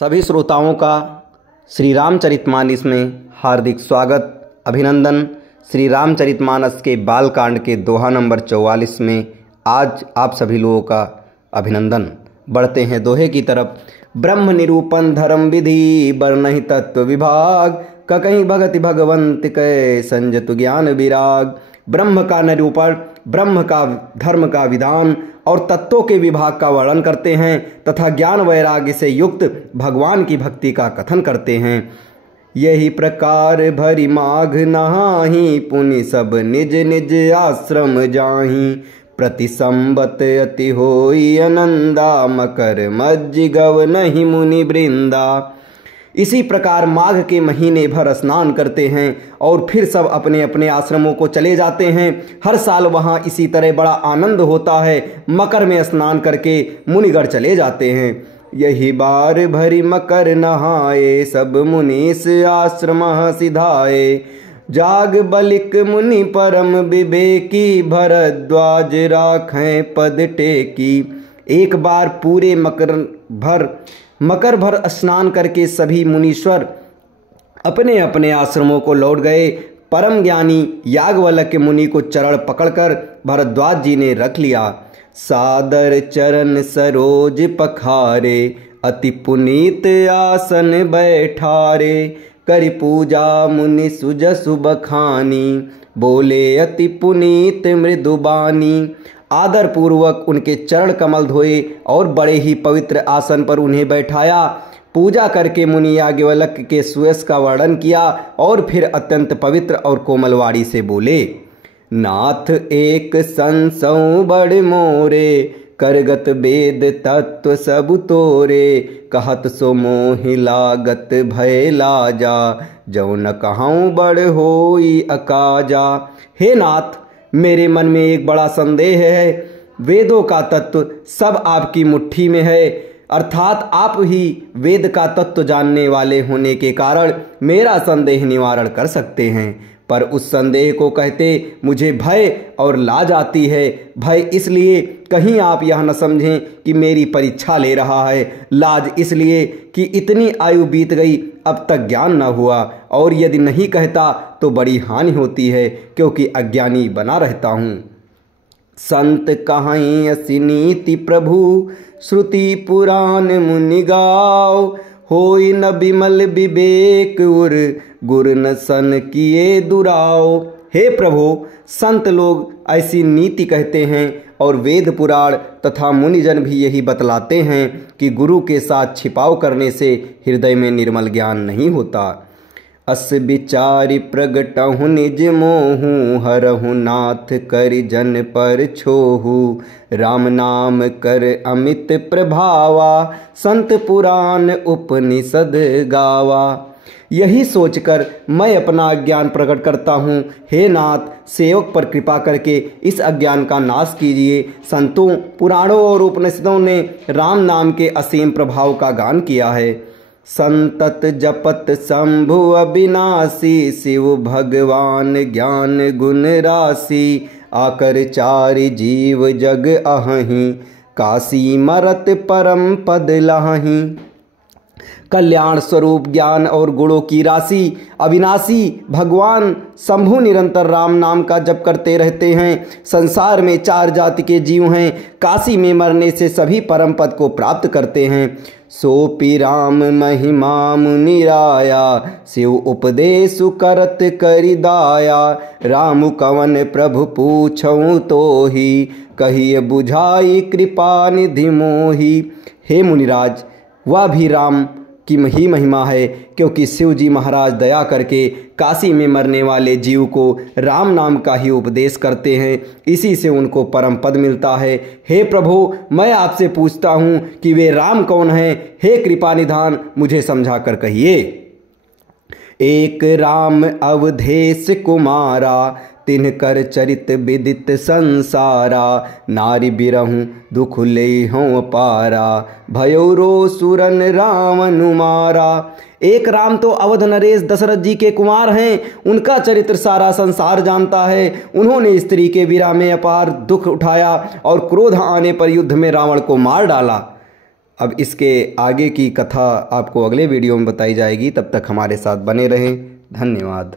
सभी श्रोताओं का श्री रामचरितमानस में हार्दिक स्वागत अभिनंदन। श्री रामचरितमानस के बालकांड के दोहा नंबर 44 में आज आप सभी लोगों का अभिनंदन। बढ़ते हैं दोहे की तरफ। ब्रह्म निरूपण धर्म विधि बरनहि तत्व विभाग, ककहीं भगति भगवंत कै संजतु ज्ञान विराग। ब्रह्म का निरूपण, ब्रह्म का धर्म का विधान और तत्वों के विभाग का वर्णन करते हैं तथा ज्ञान वैराग्य से युक्त भगवान की भक्ति का कथन करते हैं। यही प्रकार भरी माघ नहाही, पुनि सब निज निज आश्रम जाही। प्रति संबत अति होई आनंदा, मकर मज्जि गव नहीं मुनि वृंदा। इसी प्रकार माघ के महीने भर स्नान करते हैं और फिर सब अपने अपने आश्रमों को चले जाते हैं। हर साल वहाँ इसी तरह बड़ा आनंद होता है। मकर में स्नान करके मुनिगढ़ चले जाते हैं। यही बार भरी मकर नहाए, सब मुनीस आश्रम सिधाए। जाग बलिक मुनि परम विवेकी, भरद्वाज राखें पद टेकी। एक बार पूरे मकर भर स्नान करके सभी मुनीश्वर अपने अपने आश्रमों को लौट गए। परम ज्ञानी याज्ञवल्क्य मुनि को चरण पकड़कर भरद्वाज जी ने रख लिया। सादर चरण सरोज पखारे, अति पुनीत आसन बैठारे। करि पूजा मुनि सुजसु बखानी, बोले अति पुनीत मृदुबानी। आदर पूर्वक उनके चरण कमल धोए और बड़े ही पवित्र आसन पर उन्हें बैठाया। पूजा करके मुनि याज्ञवल्क्य के सुयश का वर्णन किया और फिर अत्यंत पवित्र और कोमल वाणी से बोले। नाथ एक संसौ बड़ मोरे, करगत वेद तत्व सब तोरे। कहत सो मोहि लागत भय लाजा, जौ न कहूँ बड़ होई अकाजा। हे नाथ, मेरे मन में एक बड़ा संदेह है। वेदों का तत्व सब आपकी मुट्ठी में है, अर्थात आप ही वेद का तत्व जानने वाले होने के कारण मेरा संदेह निवारण कर सकते हैं। पर उस संदेह को कहते मुझे भय और लाज आती है। भय इसलिए कहीं आप यह न समझें कि मेरी परीक्षा ले रहा है। लाज इसलिए कि इतनी आयु बीत गई, अब तक ज्ञान न हुआ, और यदि नहीं कहता तो बड़ी हानि होती है, क्योंकि अज्ञानी बना रहता हूँ। संत कहाई असि नीति प्रभु, श्रुति पुराण मुनि गाओ। होई न बिमल विवेक उर, गुर न सन किए दुराओ। हे प्रभु, संत लोग ऐसी नीति कहते हैं और वेद पुराण तथा मुनिजन भी यही बतलाते हैं कि गुरु के साथ छिपाव करने से हृदय में निर्मल ज्ञान नहीं होता। अस विचारि प्रगटहु निज मोहू, हरहु नाथ करि जन पर छोहू। राम नाम कर अमित प्रभावा, संत पुराण उपनिषद गावा। यही सोचकर मैं अपना अज्ञान प्रकट करता हूँ। हे नाथ, सेवक पर कृपा करके इस अज्ञान का नाश कीजिए। संतों, पुराणों और उपनिषदों ने राम नाम के असीम प्रभाव का गान किया है। संतत जपत शंभु अविनाशी, शिव भगवान ज्ञान गुण राशि। आकर चारि जीव जग अहहीं, काशी मरत परम पद लहहीं। कल्याण स्वरूप ज्ञान और गुणों की राशि अविनाशी भगवान शंभु निरंतर राम नाम का जप करते रहते हैं। संसार में 4 जाति के जीव हैं। काशी में मरने से सभी परम पद को प्राप्त करते हैं। सोपि राम महिमा मुनिराया, शिव उपदेश करत करि दाया। राम कवन प्रभु पूछऊँ तोहि, कहिए बुझाई कृपा निधि मोहि। हे मुनिराज, वह भी राम की ही महिमा है, क्योंकि शिव जी महाराज दया करके काशी में मरने वाले जीव को राम नाम का ही उपदेश करते हैं। इसी से उनको परम पद मिलता है। हे प्रभु, मैं आपसे पूछता हूँ कि वे राम कौन हैं? हे कृपा निधान, मुझे समझा कर कहिए। एक राम अवधेश कुमारा, तिनकर चरित विदित संसारा। नारी बिरहु दुख लेहूँ पारा, भयो रो सुरन रावण मारा। एक राम तो अवध नरेश दशरथ जी के कुमार हैं। उनका चरित्र सारा संसार जानता है। उन्होंने स्त्री के विरह में अपार दुख उठाया और क्रोध आने पर युद्ध में रावण को मार डाला। अब इसके आगे की कथा आपको अगले वीडियो में बताई जाएगी। तब तक हमारे साथ बने रहें। धन्यवाद।